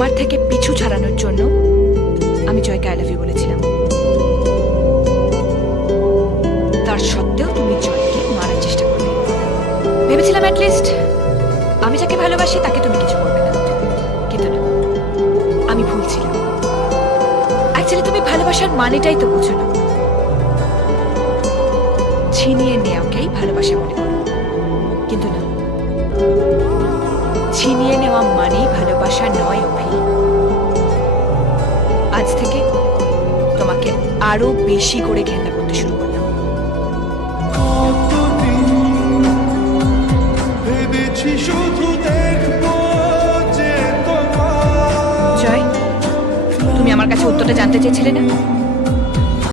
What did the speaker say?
তোমার থেকে পিছু ছাড়ানোর জন্য আমি জয়কে আই লাভ ইউ বলেছিলাম। তার সত্ত্বেও তুমি জয়কে মারার চেষ্টা করবে। ভেবেছিলাম অ্যাটলিস্ট আমি যাকে ভালোবাসি তাকে তুমি কিছু করবে না, কিন্তু না, আমি ভুল ছিলাম। অ্যাকচুয়ালি তুমি ভালোবাসার মানেটাই তো বুঝো না। ছিনিয়ে নেওয়াকেই ভালোবাসা মনে করো, কিন্তু না, ছিনিয়ে নেওয়া মানেই ভালোবাসা নয় অভি। আজ থেকে তোমাকে আরো বেশি করে ঘেন্না করতে শুরু করলাম। জয়, তুমি আমার কাছে উত্তরটা জানতে চেয়েছিলে না?